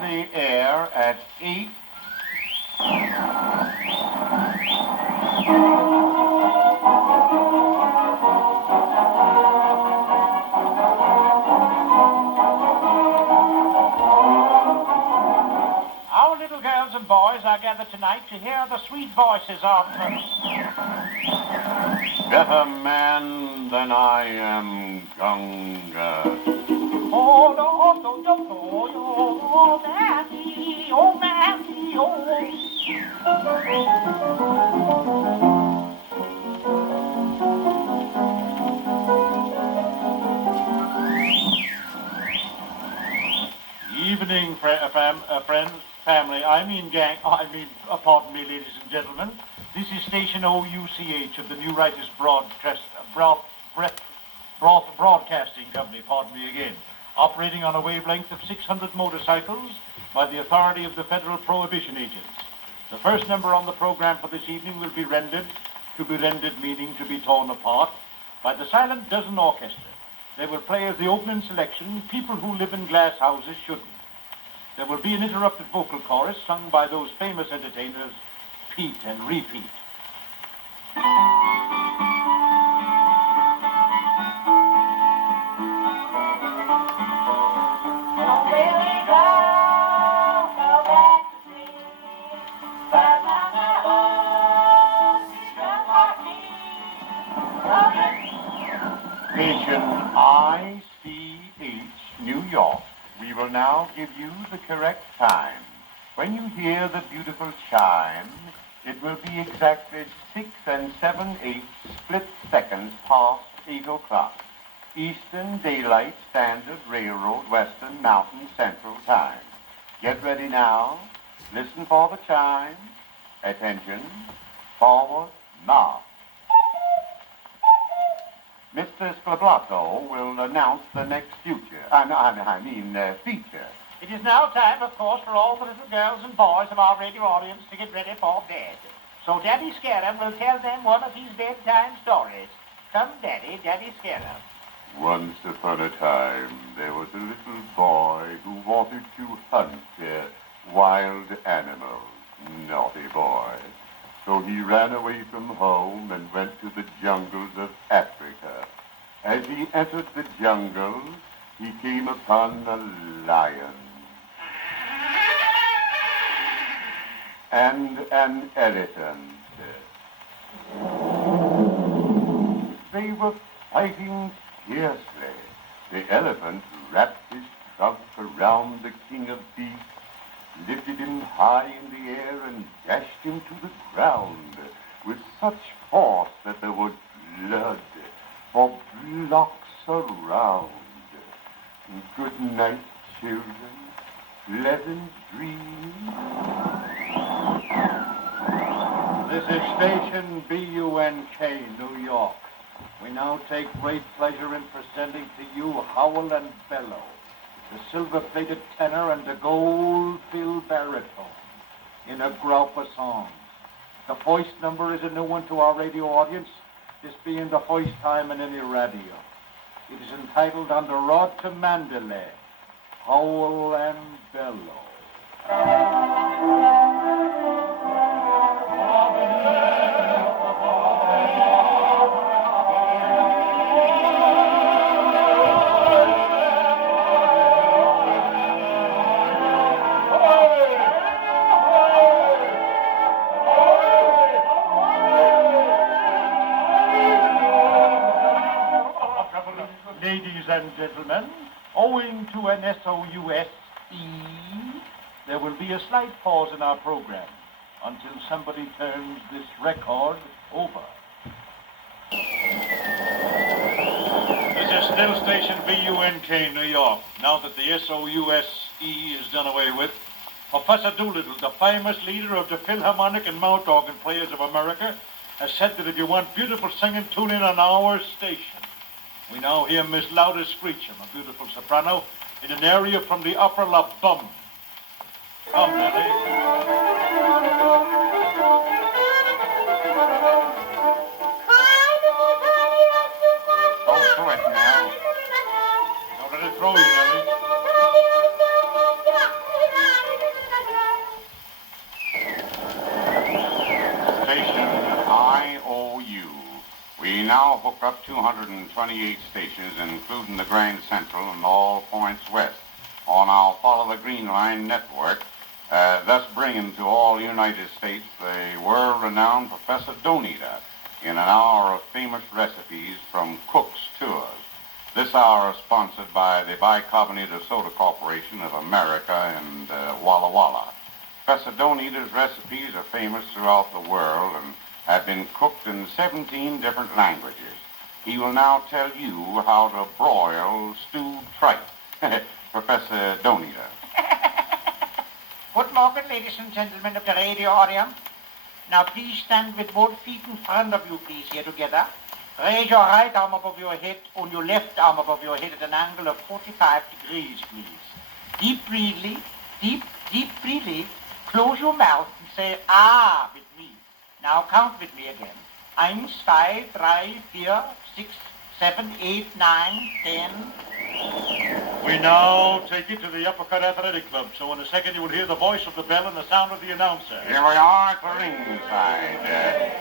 the air at 8. Our little girls and boys are gathered tonight to hear the sweet voices of... Better man than I am, Gunga. Oh, no, no, no, no, oh, Mammy, oh, Mammy, oh. Evening, friends, family, pardon me, ladies and gentlemen. This is station OUCH of the New Writers Broadcasting Company, pardon me again, operating on a wavelength of 600 motorcycles by the authority of the Federal Prohibition Agents. The first number on the program for this evening will be rendered, meaning to be torn apart, by the Silent Dozen Orchestra. They will play as the opening selection, People Who Live in Glass Houses Shouldn't. There will be an interrupted vocal chorus sung by those famous entertainers, Pete and Repeat. Station ICH, New York. We will now give you the correct time. When you hear the beautiful chime, it will be exactly 6 7/8 split seconds past 8 o'clock. Eastern Daylight Standard Railroad Western Mountain Central Time. Get ready now. Listen for the chime. Attention. Forward, march. Mr. Sclablato will announce the next feature. It is now time, of course, for all the little girls and boys of our radio audience to get ready for bed. So Daddy Scarab will tell them one of his bedtime stories. Come, Daddy Scarab. Once upon a time, there was a little boy who wanted to hunt wild animals. Naughty boy. So he ran away from home and went to the jungles of Africa. As he entered the jungle, he came upon a lion and an elephant. They were fighting fiercely. The elephant wrapped his trunk around the king of beasts, lifted him high in the air and dashed him to the ground with such force that there was blood for blocks around. Good night, children. Pleasant dreams. This is station BUNK, New York. We now take great pleasure in presenting to you Howl and Bellow, the silver-plated tenor and the gold-filled baritone in a group of songs. The first number is a new one to our radio audience, this being the first time in any radio. It is entitled On the Road to Mandalay, Howl and Bellow. Ladies and gentlemen, owing to an SOUSE, there will be a slight pause in our program until somebody turns this record over. This is still station BUNK, New York. Now that the SOUSE is done away with, Professor Doolittle, the famous leader of the Philharmonic and Mouth Organ Players of America, has said that if you want beautiful singing, tune in on our station. We now hear Miss Lauda Screecham, a beautiful soprano, in an aria from the opera La Bum. Come, Nellie. Go to it now. Don't let it throw you, Nellie. now hook up 228 stations, including the Grand Central and all points west, on our Follow the Green Line network, thus bringing to all United States the world-renowned Professor Donita in an hour of famous recipes from Cook's Tours. This hour is sponsored by the Bicarbonated Soda Corporation of America and Walla Walla. Professor Donita's recipes are famous throughout the world and have been cooked in 17 different languages. He will now tell you how to broil stewed tripe. Professor Donita. Good morning, ladies and gentlemen of the radio audience. Now please stand with both feet in front of you, please, here together. Raise your right arm above your head and your left arm above your head at an angle of 45 degrees, please. Deep breathly, deep breathly. Close your mouth and say, ah, with me. Now count with me again. 1, 2, 3, 4, 6, 7, 8, 9, 10. We now take you to the Uppercut Athletic Club, so in a second you will hear the voice of the bell and the sound of the announcer. Here we are at the ringside.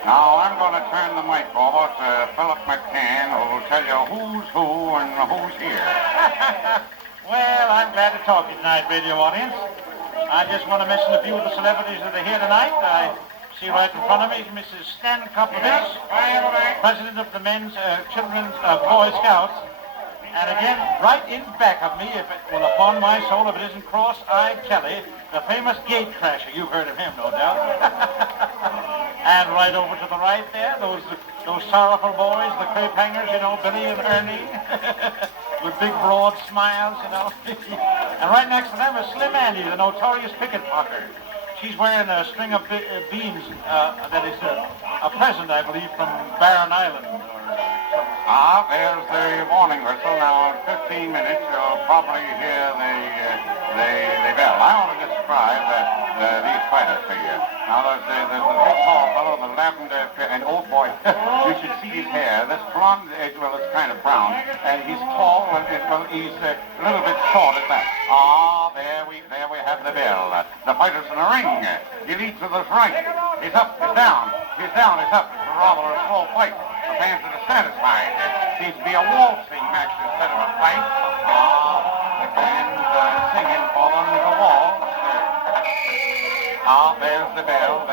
Now I'm going to turn the mic over to Philip McCann, who will tell you who's who and who's here. Well, I'm glad to talk to you tonight, radio audience. I just want to mention a few of the celebrities that are here tonight. I see right in front of me Mrs. Stan Kopovich, president of the Children's Boy Scouts. And again, right in back of me, upon my soul, if it isn't Cross-Eyed Kelly, the famous gate crasher. You've heard of him, no doubt. And right over to the right there, those sorrowful boys, the crepe hangers, Billy and Ernie, with big broad smiles, And right next to them is Slim Andy, the notorious picket potter. She's wearing a string of beans that is a present, I believe, from Barren Island. There's the warning whistle. Now, in 15 minutes, you'll probably hear the bell. I want to describe these fighters to you. Now, there's the big tall fellow, the lavender, and oh boy, you should see his hair. This blonde, it's kind of brown, and he's tall, and he's a little bit short at that. There we have the bell. The fighter's in the ring. He leads to the right. He's up, he's down, he's down, he's up. It's rather a slow fight. The fans are dissatisfied. Seems to be a waltzing match instead of a fight. The fans singing for them to waltz. There's the bell,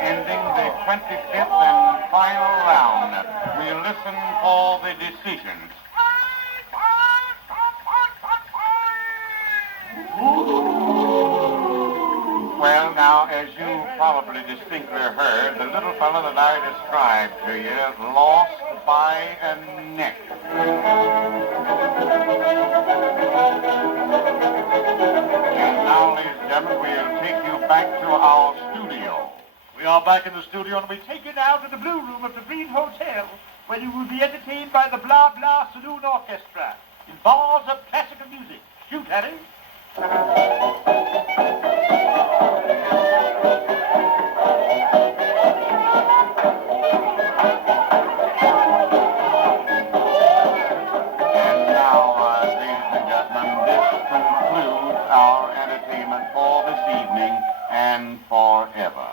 ending the 25th and final round. We'll listen for the decisions. Well, now, as you probably distinctly heard, the little fellow that I described to you lost by a neck. And now, ladies and gentlemen, we'll take you back to our studio. We are back in the studio, and we take you now to the Blue Room of the Green Hotel, where you will be entertained by the Blah Blah Saloon Orchestra in bars of classical music. Shoot, Harry. Our entertainment for this evening and forever.